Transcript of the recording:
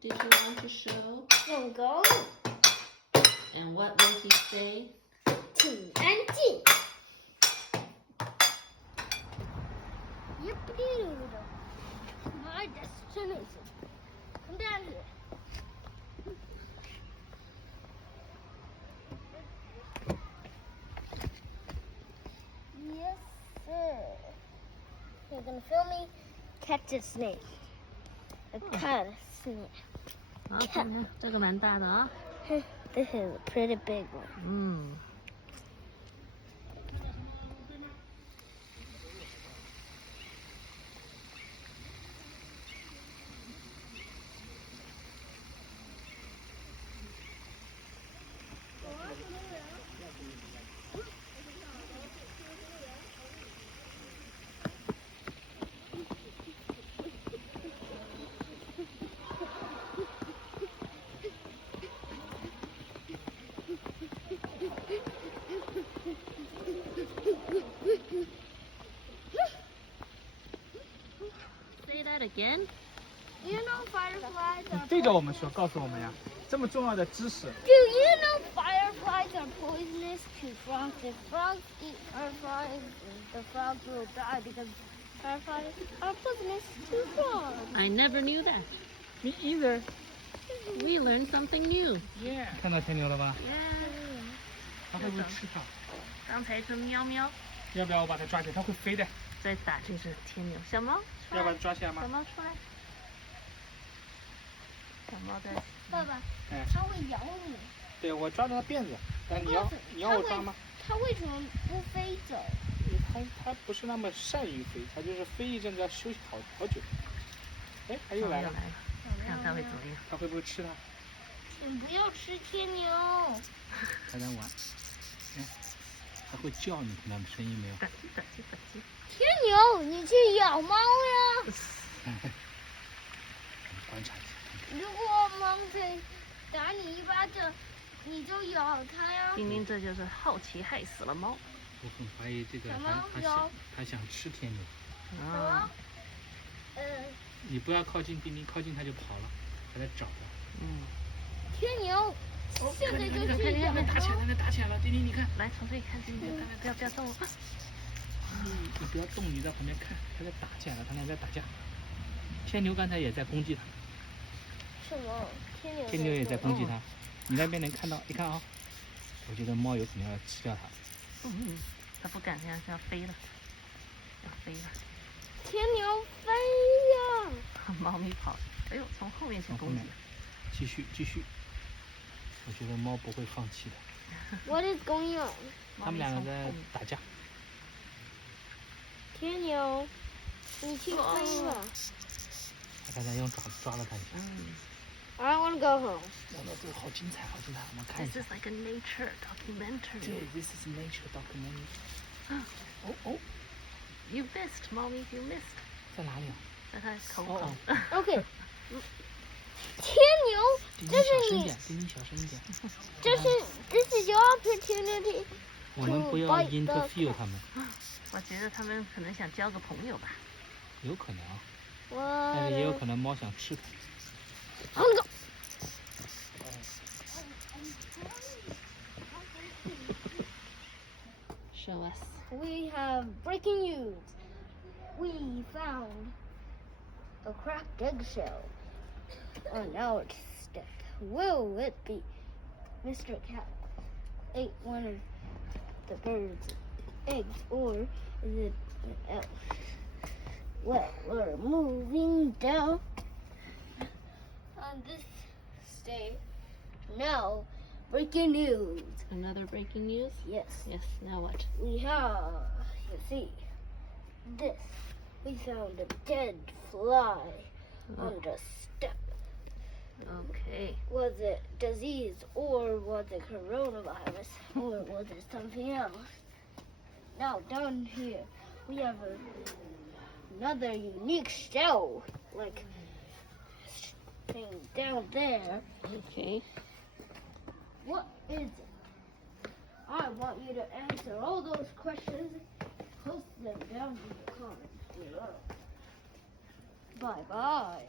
did you want to show? Go. And what will he say? 请安静。My destination. Come down here. Yes, sir. You're gonna film me catch a snake. Cut a snake. 好，看看这个蛮大的啊。This is a pretty big one. 嗯。Say that again. You know fireflies are 对着我们说，告诉我们呀，这么重要的知识。 Do you know fireflies are poisonous to frogs? If frogs eat fireflies, the frogs will die because fireflies are poisonous to frogs. I never knew that. Me either. We learned something new. Yeah. 看到天牛了吧？ Yeah. 它会不会吃它？刚才是喵喵，要不要我把它抓起来？它会飞的。再打这只天牛。小猫，出要把来。它抓起来吗小？猫出来。小猫在。爸爸，哎，它会咬你。对，我抓着它辫子，但你要我抓吗？它为什么不飞走？它不是那么善于飞，它就是飞一阵子要休息好久。哎，它又来了，看它会怎么样。它会不会吃它？你不要吃天牛。它在玩。哎，它会叫，你听到声音没有？打击打击打击。天牛，你去咬猫呀！观察一下。如果猫在打你一巴掌，你就咬它呀。丁丁，这就是好奇害死了猫。我很怀疑这个什么它想吃天牛。什么？你不要靠近丁丁，靠近它就跑了，它在找的。嗯。天牛，现在就去咬它打起来了，它打起来了，丁丁你看。来，从这里看丁丁，不要动。你不要动，你在旁边看，它在打起来了，它俩在打架。天牛刚才也在攻击它。什么？天牛也在攻击它。你那边能看到？你看啊，我觉得猫有可能要吃掉它。它不敢，要飞了，要飞了。天牛飞呀！猫咪跑，哎呦，从后面去攻击。继续。我觉得猫不会放弃的。What is going on？ 他们两个在打架。天牛，你去飞吧。他刚才用爪子抓了它一下。I want to go home. 这个好精彩，我们看一下。 This is like a nature documentary. 对 ，This is nature documentary. 哦 You missed, 猫咪 ，You missed. 在哪里啊？在它口口。OK. 天牛，这是你。丁丁小声一点。This is your opportunity. 我们不要 interfere 他们。我觉得他们可能想交个朋友吧。有可能啊。但是也有可能猫想吃它。Show us. We have breaking news. We found a cracked eggshell on our step. Will it be Mr. Cat ate one of the bird's eggs, or is it an elf? Well, we're moving down on this stage. Now, breaking news. Another breaking news? Yes. Yes, now what? We have, you see, this. We found a dead fly on the step. Okay. Was it disease, or was it coronavirus, or was it something else? Now down here, we have another unique shell, like thing down there. Okay. What is it? I want you to answer all those questions. Post them down in the comments below. Bye-bye.